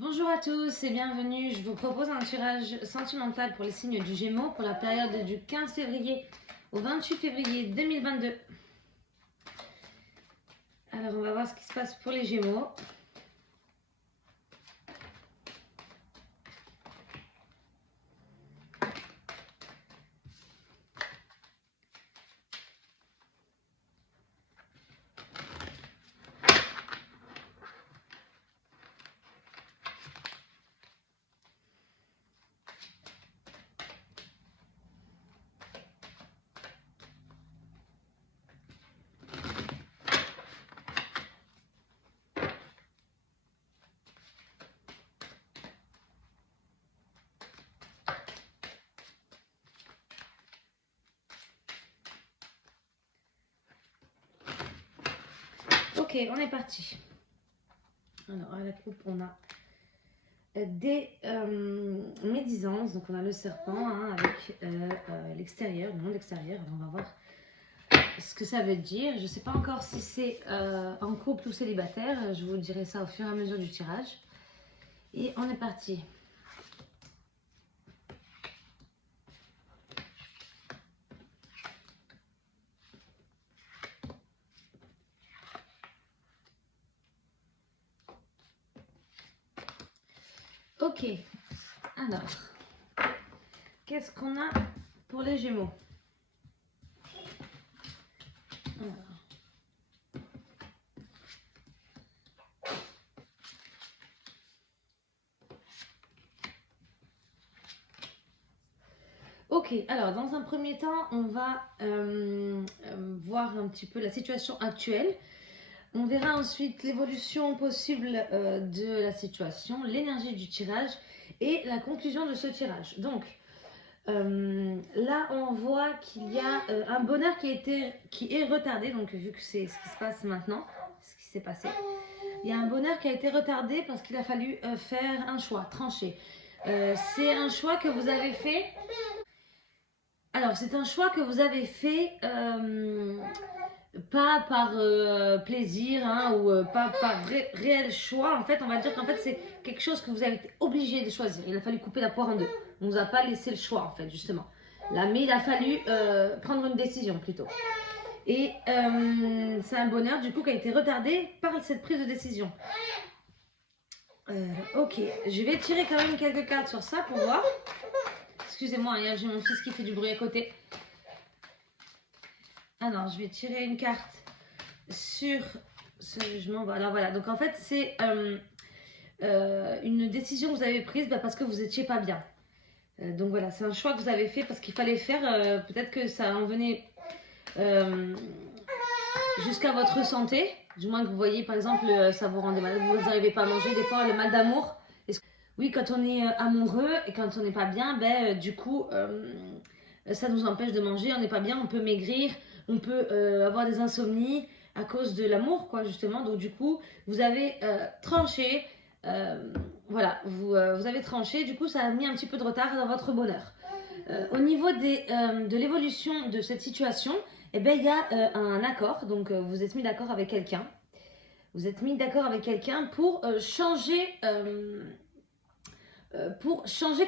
Bonjour à tous et bienvenue. Je vous propose un tirage sentimental pour les signes du Gémeaux pour la période du 15 février au 28 février 2022. Alors on va voir ce qui se passe pour les Gémeaux. Ok, on est parti. Alors à la coupe on a des médisances, donc on a le serpent avec l'extérieur, le monde extérieur. On va voir ce que ça veut dire. Je ne sais pas encore si c'est en couple ou célibataire. Je vous dirai ça au fur et à mesure du tirage. Et on est parti. Ok, alors, qu'est-ce qu'on a pour les Gémeaux? Alors. Ok, alors dans un premier temps, on va voir un petit peu la situation actuelle. On verra ensuite l'évolution possible de la situation, l'énergie du tirage et la conclusion de ce tirage. Donc, là, on voit qu'il y a un bonheur qui est retardé, donc vu que c'est ce qui se passe maintenant, ce qui s'est passé. Il y a un bonheur qui a été retardé parce qu'il a fallu faire un choix, trancher. C'est un choix que vous avez fait. Alors, c'est un choix que vous avez fait pas par plaisir ou pas par réel choix. En fait, on va dire qu'en fait, c'est quelque chose que vous avez été obligé de choisir. Il a fallu couper la poire en deux. On ne vous a pas laissé le choix, en fait, justement. Là, mais il a fallu prendre une décision plutôt. Et c'est un bonheur, du coup, qui a été retardé par cette prise de décision. Ok, je vais tirer quand même quelques cartes sur ça pour voir. Excusez-moi, j'ai mon fils qui fait du bruit à côté. Alors, je vais tirer une carte sur ce jugement. Voilà. Donc, en fait, c'est une décision que vous avez prise parce que vous n'étiez pas bien. Donc, voilà, c'est un choix que vous avez fait parce qu'il fallait faire. Peut-être que ça en venait jusqu'à votre santé. Du moins que vous voyez, par exemple, ça vous rendait malade, vous n'arrivez pas à manger. Des fois, le mal d'amour. Oui, quand on est amoureux et quand on n'est pas bien, du coup, ça nous empêche de manger. On n'est pas bien, on peut maigrir, on peut avoir des insomnies à cause de l'amour, quoi, justement. Donc, du coup, vous avez tranché. Voilà, vous avez tranché. Du coup, ça a mis un petit peu de retard dans votre bonheur. Au niveau de l'évolution de cette situation, il y a un accord. Donc, vous êtes mis d'accord avec quelqu'un. Vous êtes mis d'accord avec quelqu'un pour changer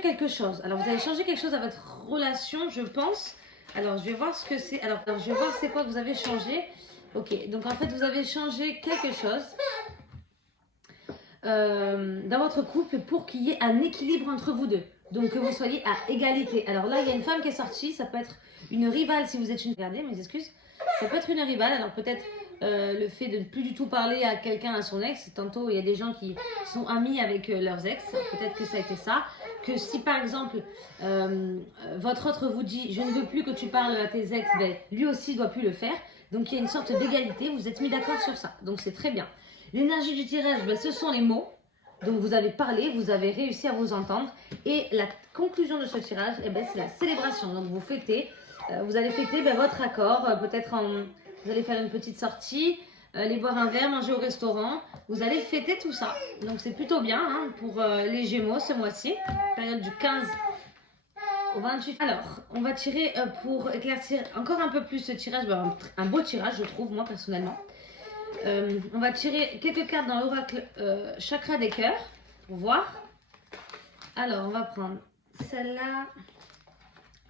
quelque chose. Alors, vous allez changer quelque chose à votre relation, je pense. Alors, je vais voir ce que c'est. Alors, je vais voir c'est quoi que vous avez changé. Ok, donc en fait, vous avez changé quelque chose dans votre couple pour qu'il y ait un équilibre entre vous deux. Donc, que vous soyez à égalité. Alors là, il y a une femme qui est sortie. Ça peut être une rivale si vous êtes une... Regardez, mes excuses. Ça peut être une rivale. Alors, peut-être le fait de ne plus du tout parler à quelqu'un, à son ex. Tantôt, il y a des gens qui sont amis avec leurs ex. Peut-être que ça a été ça. Que si, par exemple, votre autre vous dit « Je ne veux plus que tu parles à tes ex », lui aussi ne doit plus le faire. Donc, il y a une sorte d'égalité. Vous êtes mis d'accord sur ça. Donc, c'est très bien. L'énergie du tirage, ce sont les mots. Donc, vous avez parlé, vous avez réussi à vous entendre. Et la conclusion de ce tirage, c'est la célébration. Donc, vous fêtez. Vous allez fêter votre accord. Peut-être vous allez faire une petite sortie, aller boire un verre, manger au restaurant. Vous allez fêter tout ça. Donc, c'est plutôt bien pour les Gémeaux ce mois-ci. Période du 15 au 28. Alors, on va tirer pour éclaircir encore un peu plus ce tirage. Un beau tirage, je trouve, moi, personnellement. On va tirer quelques cartes dans l'oracle chakra des cœurs. pour voir. Alors, on va prendre celle-là,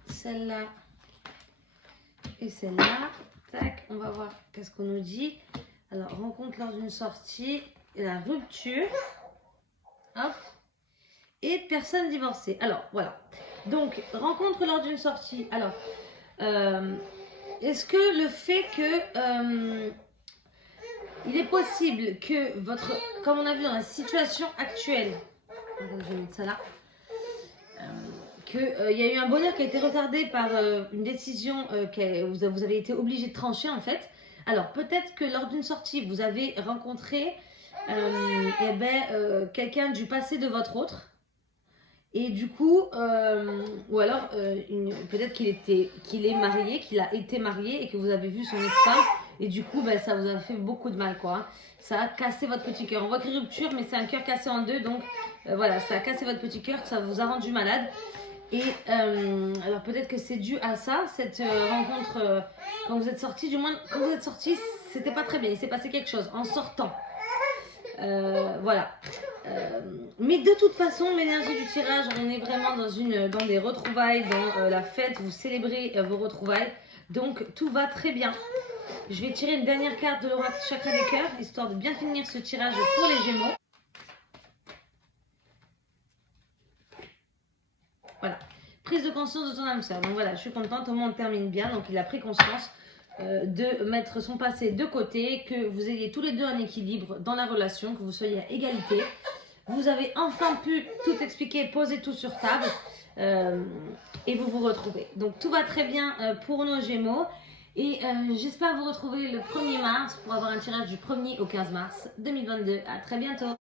celle-là et celle-là. Tac, on va voir qu'est-ce qu'on nous dit. Alors, rencontre lors d'une sortie, la rupture. Hop. Et personne divorcée. Alors, voilà. Donc, rencontre lors d'une sortie. Alors, est-ce que le fait que il est possible que votre, comme on a vu dans la situation actuelle, je vais mettre ça là, qu'il y a eu un bonheur qui a été retardé par une décision que vous avez été obligé de trancher en fait. Alors peut-être que lors d'une sortie, vous avez rencontré quelqu'un du passé de votre autre. Et du coup, ou alors peut-être qu'il est marié, qu'il a été marié et que vous avez vu son ex-femme. Et du coup, ben, ça vous a fait beaucoup de mal, quoi. Hein. Ça a cassé votre petit cœur. On voit que rupture, mais c'est un cœur cassé en deux. Donc, voilà, ça a cassé votre petit cœur, ça vous a rendu malade. Et alors, peut-être que c'est dû à ça, cette rencontre, quand vous êtes sortis. Du moins, quand vous êtes sortis, c'était pas très bien. Il s'est passé quelque chose en sortant. Voilà. Mais de toute façon, l'énergie du tirage, on est vraiment dans des retrouvailles, dans la fête, vous célébrez vos retrouvailles. Donc, tout va très bien. Je vais tirer une dernière carte de l'oracle chakra des cœurs, histoire de bien finir ce tirage pour les Gémeaux. Voilà. Prise de conscience de ton âme sœur. Donc voilà, je suis contente, au moins on termine bien. Donc il a pris conscience de mettre son passé de côté, que vous ayez tous les deux un équilibre dans la relation, que vous soyez à égalité. Vous avez enfin pu tout expliquer, poser tout sur table et vous vous retrouvez. Donc tout va très bien pour nos Gémeaux. Et j'espère vous retrouver le 1er mars pour avoir un tirage du 1er au 15 mars 2022. À très bientôt.